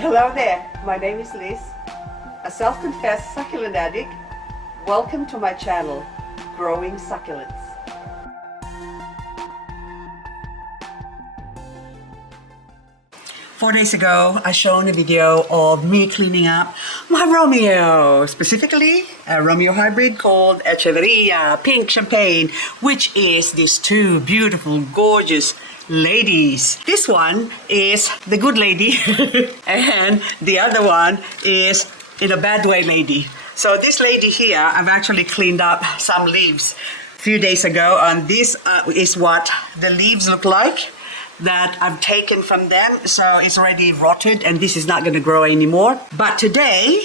Hello there, my name is Liz, a self-confessed succulent addict. Welcome to my channel, Growing Succulents. Four days ago, I shown a video of me cleaning up my Romeo, specifically a Romeo hybrid called Echeveria Pink Champagne, which is these two beautiful, gorgeous ladies. This one is the good lady and the other one is in a bad way lady. So this lady here, I've actually cleaned up some leaves a few days ago, and this is what the leaves look like that I've taken from them. So it's already rotted and this is not going to grow anymore. But today,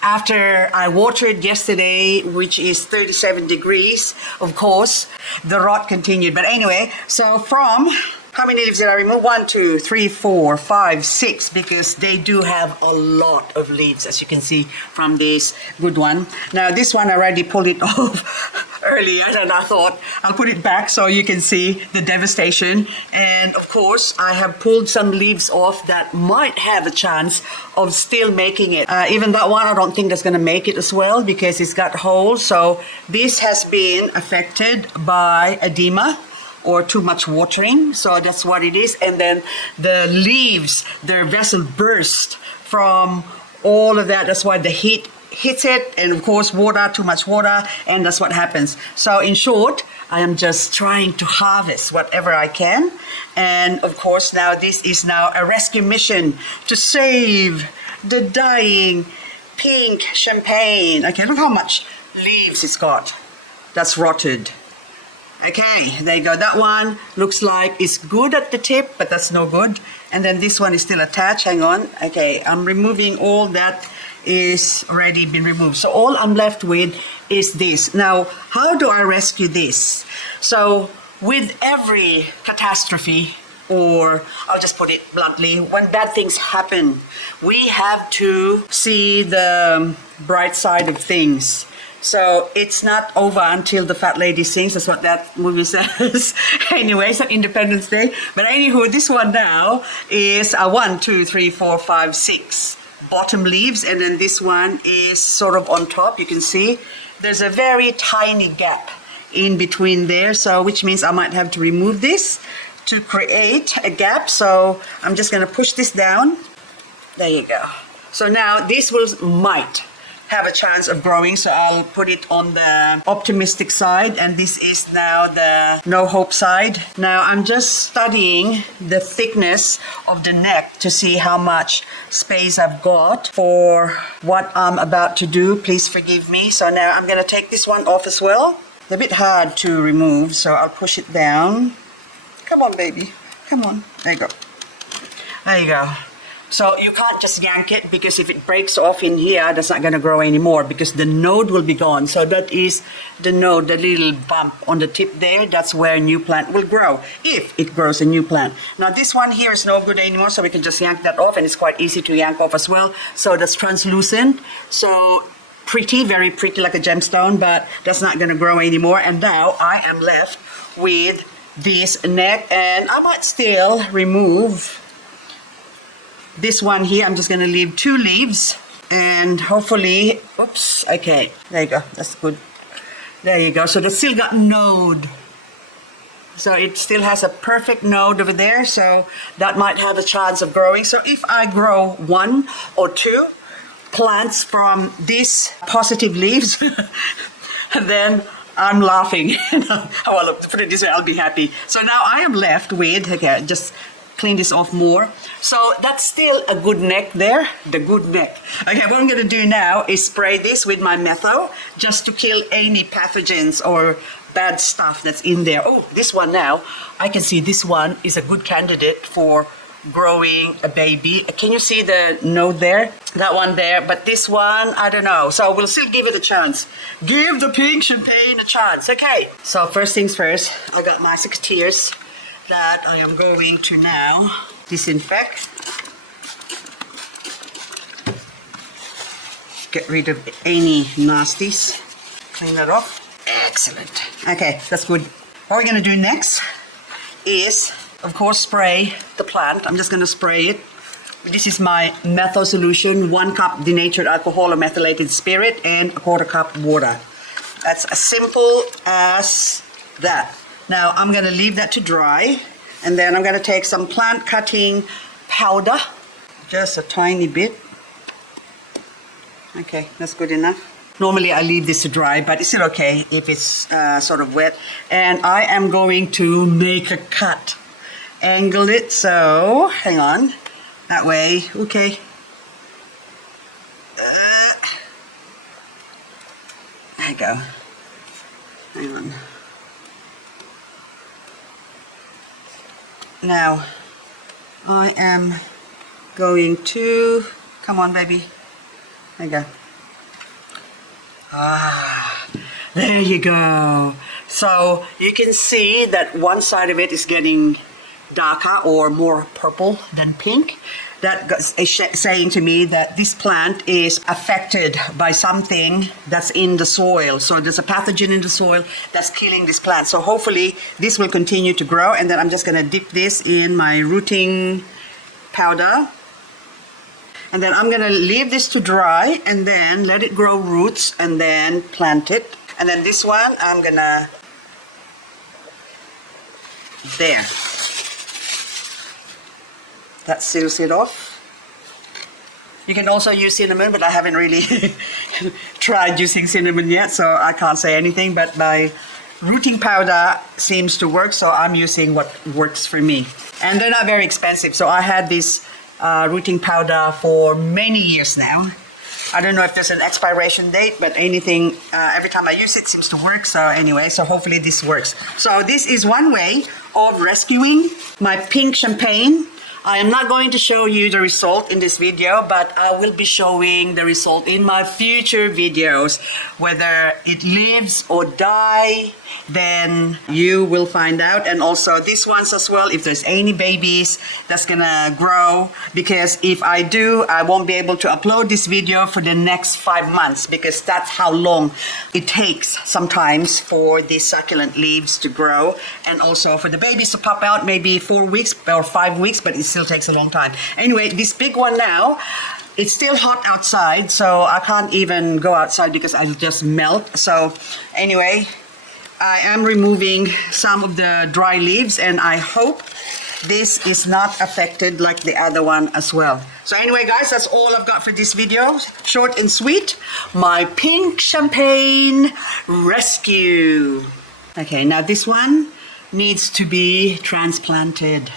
after I watered yesterday, which is 37 degrees, of course, the rot continued. But anyway, so from, how many leaves did I remove? 1, 2, 3, 4, 5, 6, because they do have a lot of leaves, as you can see from this good one. Now this one I already pulled it off earlier, and I thought I'll put it back so you can see the devastation. And of course I have pulled some leaves off that might have a chance of still making it. Even that one I don't think that's going to make it as well because it's got holes. So this has been affected by edema or too much watering, so that's what it is. And then the leaves, their vessel burst from all of that. That's why the heat hits it, and of course water, too much water, and that's what happens. So in short, I am just trying to harvest whatever I can. And of course now this is now a rescue mission to save the dying pink champagne. Okay, look how much leaves it's got that's rotted. Okay, there you go. That one looks like it's good at the tip, but that's no good. And then this one is still attached. Hang on. Okay, I'm removing all that is already been removed. So all I'm left with is this. Now, how do I rescue this? So with every catastrophe, or I'll just put it bluntly, when bad things happen, we have to see the bright side of things. So it's not over until the fat lady sings. That's what that movie says. Anyway, it's Independence Day. But anywho, this one now is 1, 2, 3, 4, 5, 6 bottom leaves, and then this one is sort of on top. You can see there's a very tiny gap in between there, so which means I might have to remove this to create a gap. So I'm just going to push this down. There you go. So now this might have a chance of growing, so I'll put it on the optimistic side, and this is now the no hope side. Now I'm just studying the thickness of the neck to see how much space I've got for what I'm about to do. Please forgive me. So now I'm going to take this one off as well. It's a bit hard to remove, so I'll push it down. Come on, baby. Come on. There you go. There you go. So you can't just yank it, because if it breaks off in here, that's not going to grow anymore because the node will be gone. So that is the node, the little bump on the tip there. That's where a new plant will grow, if it grows a new plant. Now this one here is no good anymore, so we can just yank that off, and it's quite easy to yank off as well. So that's translucent. So pretty, very pretty, like a gemstone, but that's not going to grow anymore. And now I am left with this neck, and I might still remove this one here. I'm just going to leave 2 leaves, and hopefully, oops, okay, there you go, that's good. There you go. So they still got node. So it still has a perfect node over there, so that might have a chance of growing. So if I grow 1 or 2 plants from these positive leaves, then I'm laughing. Well, put it this way, I'll be happy. So now I am left with, okay, just clean this off more. So that's still a good neck there, the good neck. Okay, what I'm going to do now is spray this with my metho just to kill any pathogens or bad stuff that's in there. Oh, this one now, I can see this one is a good candidate for growing a baby. Can you see the node there? That one there, but this one, I don't know. So we'll still give it a chance. Give the pink champagne a chance. Okay, so first things first, I got my 6 tears that I am going to now disinfect. Get rid of any nasties. Clean that off. Excellent. Okay, that's good. What we're going to do next is, of course, spray the plant. I'm just going to spray it This is my methyl solution, 1 cup denatured alcohol or methylated spirit, and a 1/4 cup water. That's as simple as that. Now I'm gonna leave that to dry, and then I'm gonna take some plant cutting powder, just a tiny bit. Okay, that's good enough. Normally I leave this to dry, but it's still okay if it's sort of wet. And I am going to make a cut. Angle it so, hang on, that way, okay. There you go. Hang on. Now, I am going to, come on baby, there you go. There you go. So you can see that one side of it is getting darker or more purple than pink. That is saying to me that this plant is affected by something that's in the soil. So there's a pathogen in the soil that's killing this plant. So hopefully this will continue to grow, and then I'm just gonna dip this in my rooting powder. And then I'm gonna leave this to dry and then let it grow roots and then plant it. And then this one, I'm gonna, there. That seals it off. You can also use cinnamon, but I haven't really tried using cinnamon yet, so I can't say anything, but my rooting powder seems to work, so I'm using what works for me. And they're not very expensive, so I had this rooting powder for many years now. I don't know if there's an expiration date, but anything, every time I use it seems to work. So anyway, so hopefully this works. So this is one way of rescuing my pink champagne. I am not going to show you the result in this video, but I will be showing the result in my future videos. Whether it lives or die, then you will find out. And also these ones as well, if there's any babies that's gonna grow, because if I do, I won't be able to upload this video for the next 5 months, because that's how long it takes sometimes for these succulent leaves to grow, and also for the babies to pop out, maybe 4 weeks or 5 weeks, but it still takes a long time. Anyway, this big one now, it's still hot outside, so I can't even go outside because I'll just melt. So anyway, I am removing some of the dry leaves, and I hope this is not affected like the other one as well. So anyway guys, that's all I've got for this video. Short and sweet. My pink champagne rescue. Okay, now this one needs to be transplanted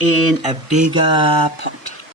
in a bigger pot.